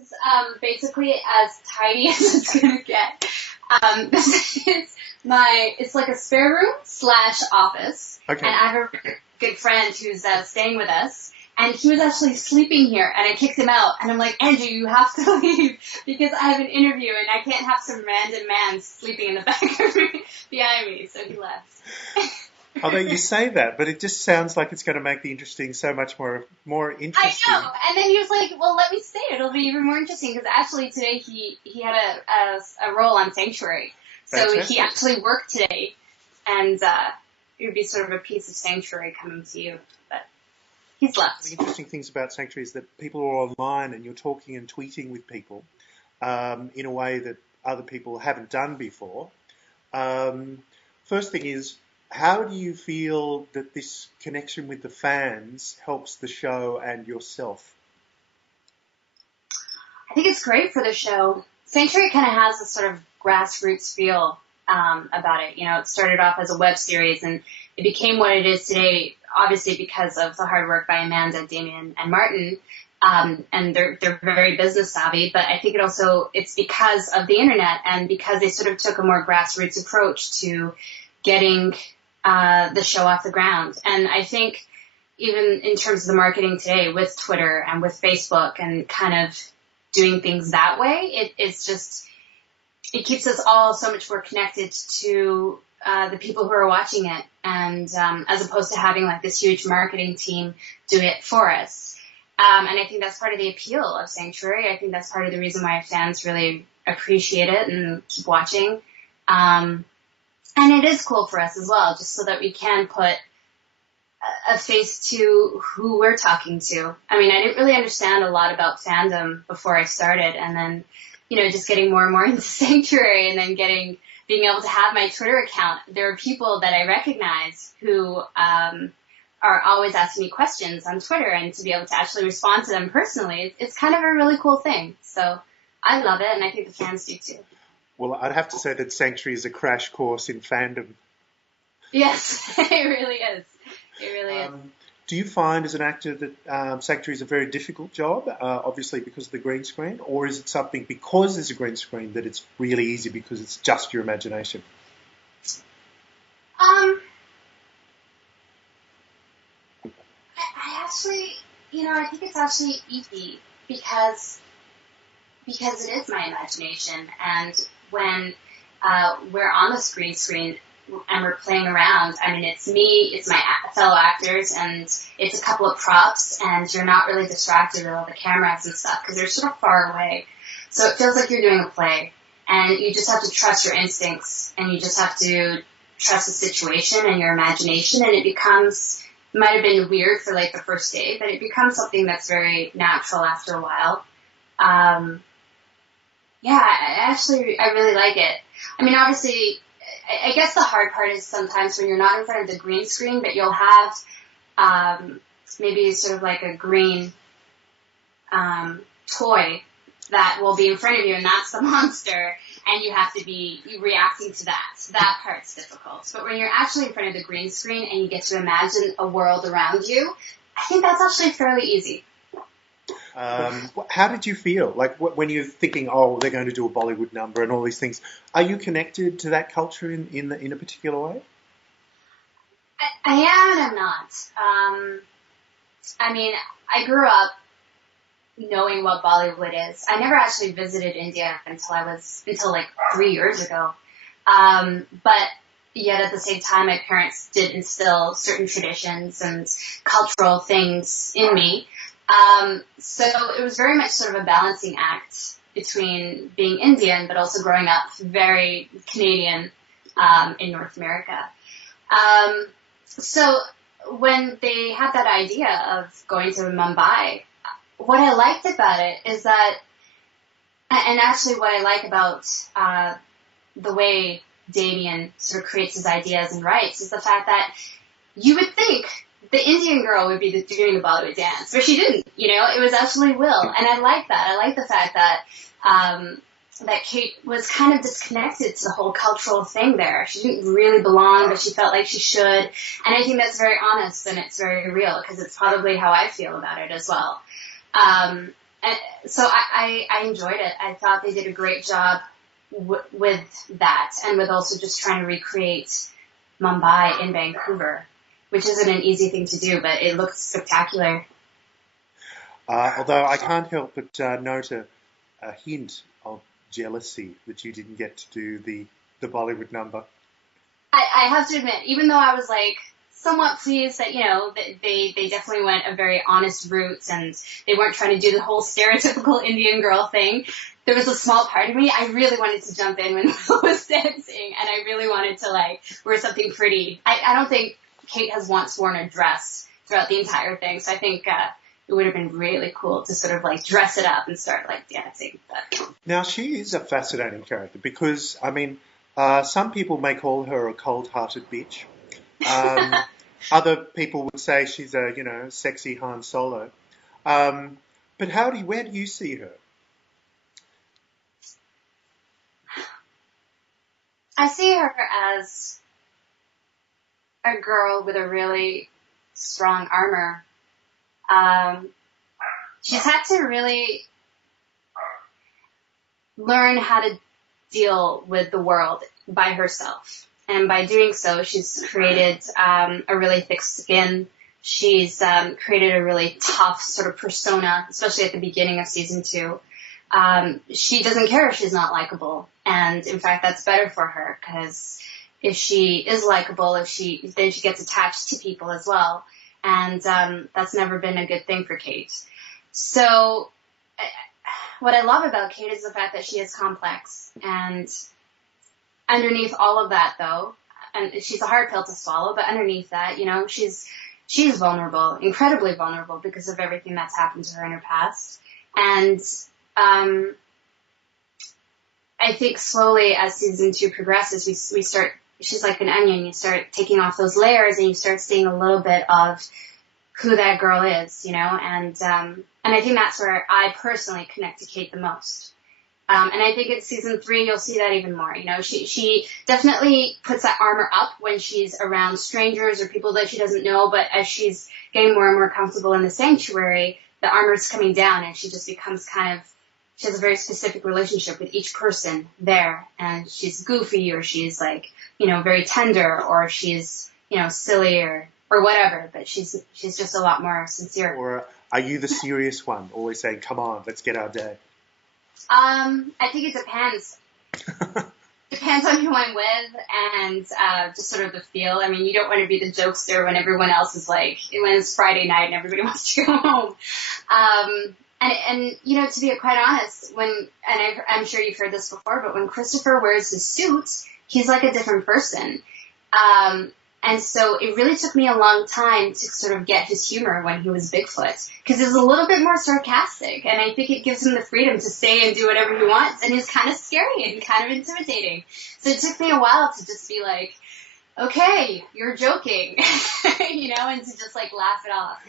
is basically as tidy as it's gonna get. This is it's like a spare room / office. Okay. And I have a good friend who's staying with us, and he was actually sleeping here, and I kicked him out, and I'm like, Andrew, you have to leave, because I have an interview, and I can't have some random man sleeping in the back of me, behind me, so he left. Although you say that, but it just sounds like it's going to make the interesting so much more interesting. I know, and then he was like, well, let me stay, it'll be even more interesting, because actually today he had a role on Sanctuary, so Fantastic. he actually worked today, and it would be sort of a piece of Sanctuary coming to you, but he's left. The interesting things about Sanctuary is that people are online and you're talking and tweeting with people in a way that other people haven't done before. First thing is, how do you feel that this connection with the fans helps the show and yourself? I think it's great for the show. Sanctuary kind of has this sort of grassroots feel about it. You know, it started off as a web series and it became what it is today, obviously because of the hard work by Amanda, Damien, and Martin. And they're very business savvy, but I think it's because of the internet and because they sort of took a more grassroots approach to getting the show off the ground. And I think even in terms of the marketing today with Twitter and with Facebook and kind of doing things that way, it keeps us all so much more connected to the people who are watching it, and as opposed to having like this huge marketing team do it for us. And I think that's part of the appeal of Sanctuary. I think that's part of the reason why fans really appreciate it and keep watching. And it is cool for us as well, just so that we can put a face to who we're talking to. I mean, I didn't really understand a lot about fandom before I started, and then, just getting more and more into Sanctuary, and then being able to have my Twitter account. There are people that I recognize who are always asking me questions on Twitter, and to be able to actually respond to them personally, it's kind of a really cool thing. So I love it, and I think the fans do too. Well, I'd have to say that Sanctuary is a crash course in fandom. Yes, it really is. It really is. Do you find as an actor that Sanctuary is a very difficult job, obviously because of the green screen, or is it something because there's a green screen that it's really easy because it's just your imagination? I actually, I think it's actually easy because it is my imagination, and when we're on the green screen and we're playing around, I mean, it's me, it's my fellow actors, and it's a couple of props, and you're not really distracted with all the cameras and stuff because they're sort of far away. So it feels like you're doing a play, and you just have to trust your instincts, and you just have to trust the situation and your imagination, and it might have been weird for like the first day, but it becomes something that's very natural after a while. I really like it. I mean, obviously, I guess the hard part is sometimes when you're not in front of the green screen, but you'll have maybe sort of like a green toy that will be in front of you, and that's the monster, and you have to be reacting to that. That part's difficult. But when you're actually in front of the green screen and you get to imagine a world around you, I think that's actually fairly easy. How did you feel? Like when you're thinking, oh, they're going to do a Bollywood number and all these things, are you connected to that culture in a particular way? I am and I'm not. I mean, I grew up knowing what Bollywood is. I never actually visited India until like 3 years ago. But yet at the same time, my parents did instill certain traditions and cultural things in me. So it was very much sort of a balancing act between being Indian but also growing up very Canadian in North America. So when they had that idea of going to Mumbai, what I liked about it is that, and actually what I like about the way Damien sort of creates his ideas and writes, is the fact that you would think the Indian girl would be doing the Bollywood dance, but she didn't. It was actually Will, and I like that. I like the fact that that Kate was kind of disconnected to the whole cultural thing there. She didn't really belong, but she felt like she should, and I think that's very honest and it's very real because it's probably how I feel about it as well. So I enjoyed it. I thought they did a great job with that, and with also just trying to recreate Mumbai in Vancouver, which isn't an easy thing to do, but it looked spectacular. Although I can't help but note a hint of jealousy that you didn't get to do the Bollywood number. I have to admit, even though I was like somewhat pleased that, you know, they definitely went a very honest route and they weren't trying to do the whole stereotypical Indian girl thing, there was a small part of me, I really wanted to jump in when Will was dancing, and I really wanted to, like, wear something pretty. I don't think Kate has once worn a dress throughout the entire thing, so I think it would have been really cool to sort of, like, dress it up and start, like, dancing. But. Now, she is a fascinating character because, I mean, some people may call her a cold-hearted bitch. Other people would say she's a, you know, sexy Han Solo. But where do you see her? I see her as a girl with a really strong armor. She's had to really learn how to deal with the world by herself. And by doing so, she's created a really thick skin. She's created a really tough sort of persona, especially at the beginning of season 2. She doesn't care if she's not likable. And in fact, that's better for her, because if she is likable, then she gets attached to people as well. And that's never been a good thing for Kate. So what I love about Kate is the fact that she is complex. And underneath all of that, though, and she's a hard pill to swallow, but underneath that, you know, she's vulnerable, incredibly vulnerable, because of everything that's happened to her in her past. And I think slowly as season 2 progresses, we start, she's like an onion, you start taking off those layers and you start seeing a little bit of who that girl is, you know, and I think that's where I personally connect to Kate the most. And I think in season 3, you'll see that even more. You know, she definitely puts that armor up when she's around strangers or people that she doesn't know, but as she's getting more and more comfortable in the sanctuary, the armor's coming down and she just becomes she has a very specific relationship with each person there, and she's goofy, or she's like, you know, very tender, or she's, you know, silly or whatever, but she's just a lot more sincere. Or are you the serious one, always saying, come on, let's get our day? I think it depends. Depends on who I'm with and just sort of the feel. I mean, you don't want to be the jokester when everyone else is like, when it's Friday night and everybody wants to go home. And you know, to be quite honest, I'm sure you've heard this before, but when Christopher wears his suit, he's like a different person. And so it really took me a long time to sort of get his humor when he was Bigfoot, because he's a little bit more sarcastic, and I think it gives him the freedom to say and do whatever he wants, and he's kind of scary and kind of intimidating. So it took me a while to just be like, okay, you're joking, you know, and to just like laugh it off.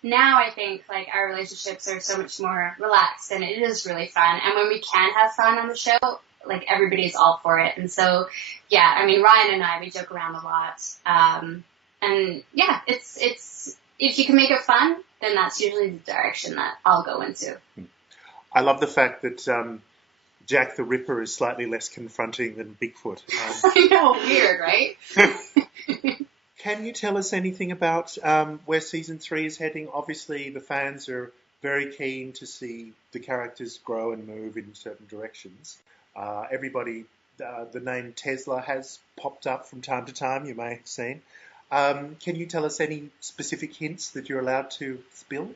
Now I think like our relationships are so much more relaxed, and it is really fun. And when we can have fun on the show, like everybody's all for it. And so, yeah, I mean, Ryan and I, we joke around a lot. And yeah, it's if you can make it fun, then that's usually the direction that I'll go into. I love the fact that Jack the Ripper is slightly less confronting than Bigfoot. I know, weird, right? Can you tell us anything about where season 3 is heading? Obviously, the fans are very keen to see the characters grow and move in certain directions. Everybody, the name Tesla has popped up from time to time, you may have seen. Can you tell us any specific hints that you're allowed to spill?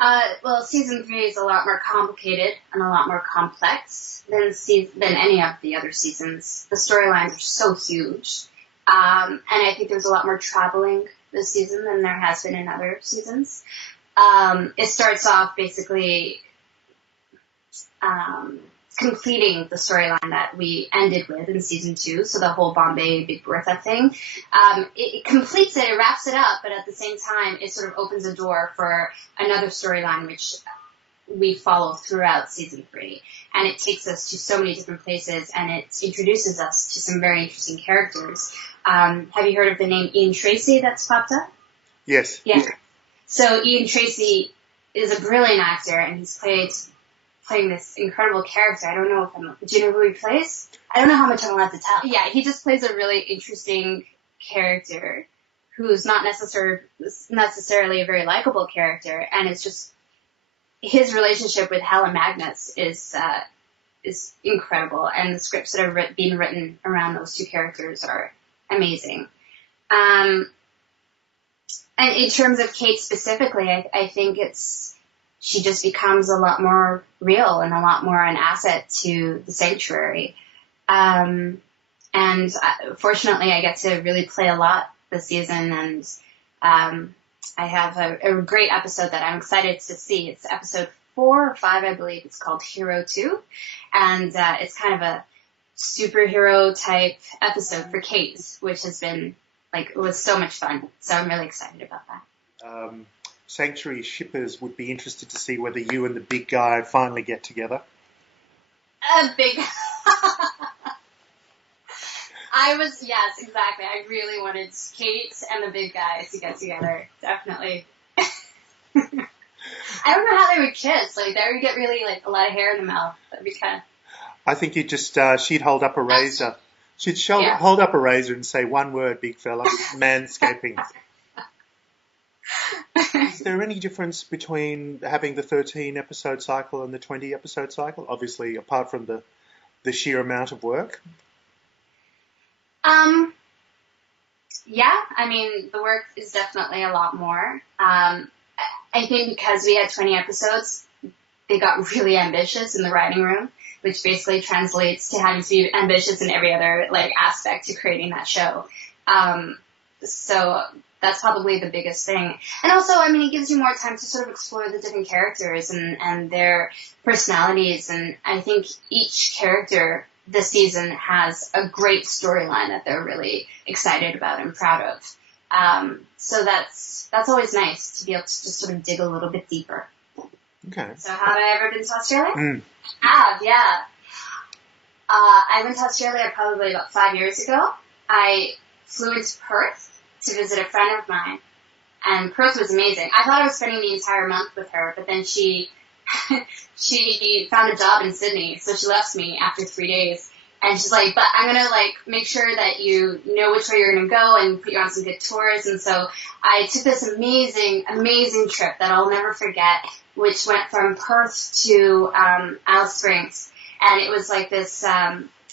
Well, season 3 is a lot more complicated and a lot more complex than any of the other seasons. The storylines are so huge. And I think there's a lot more traveling this season than there has been in other seasons. It starts off basically completing the storyline that we ended with in season 2, so the whole Bombay Big Bertha thing. It completes it wraps it up, but at the same time, it sort of opens a door for another storyline, which we follow throughout season 3. And it takes us to so many different places, and it introduces us to some very interesting characters. Have you heard of the name Ian Tracy that's popped up? Yes. Yeah. So Ian Tracy is a brilliant actor, and he's playing this incredible character. I don't know do you know who he plays? I don't know how much I'm allowed to tell. Yeah, he just plays a really interesting character who's not necessarily a very likable character, and it's just his relationship with Helen Magnus is incredible, and the scripts that are being written around those two characters are amazing. And in terms of Kate specifically, I think she just becomes a lot more real and a lot more an asset to the sanctuary. And fortunately, I get to really play a lot this season, and I have a great episode that I'm excited to see. It's episode 4 or 5, I believe. It's called Hero 2, and it's kind of a superhero type episode for Kate, which has been it was so much fun. So I'm really excited about that. Sanctuary shippers would be interested to see whether you and the big guy finally get together. A big. Yes, exactly. I really wanted Kate and the big guy to get together. Definitely. I don't know how they would kiss. They would get really a lot of hair in the mouth. That'd be kind of. I think you'd just she'd hold up a razor. She'd hold up a razor and say one word, big fella, manscaping. Is there any difference between having the 13-episode cycle and the 20-episode cycle? Obviously, apart from the sheer amount of work. Yeah, I mean, the work is definitely a lot more. I think because we had 20 episodes, they got really ambitious in the writing room, which basically translates to having to be ambitious in every other aspect to creating that show. So that's probably the biggest thing. And also, I mean, it gives you more time to sort of explore the different characters and their personalities. And I think each character this season has a great storyline that they're really excited about and proud of. So that's always nice to be able to just sort of dig a little bit deeper. Okay. So have I ever been to Australia? I have, yeah. I went to Australia probably about 5 years ago. I flew into Perth to visit a friend of mine, and Perth was amazing. I thought I was spending the entire month with her, but then she found a job in Sydney, so she left me after 3 days. And she's like, but I'm going to make sure that you know which way you're going to go and put you on some good tours. And so I took this amazing, amazing trip that I'll never forget, which went from Perth to Alice Springs. And it was like this,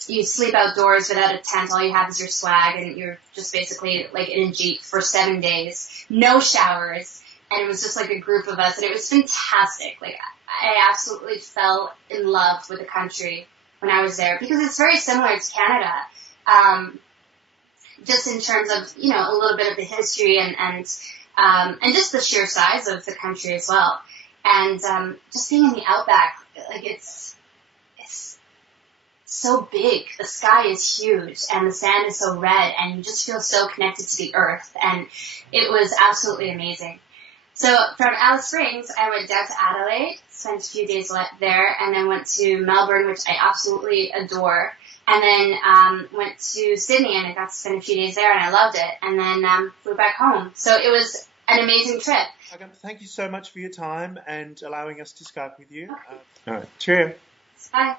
you sleep outdoors without a tent. All you have is your swag, and you're just basically in a Jeep for 7 days. No showers. And it was just a group of us, and it was fantastic. I absolutely fell in love with the country when I was there, because it's very similar to Canada, just in terms of, a little bit of the history and just the sheer size of the country as well. And just being in the outback, it's so big. The sky is huge, and the sand is so red, and you just feel so connected to the earth, and it was absolutely amazing. So from Alice Springs, I went down to Adelaide, spent a few days there, and then went to Melbourne, which I absolutely adore, and then went to Sydney, and I got to spend a few days there, and I loved it, and then flew back home. So it was an amazing trip. Agam, thank you so much for your time and allowing us to Skype with you. All right, cheerio. Bye.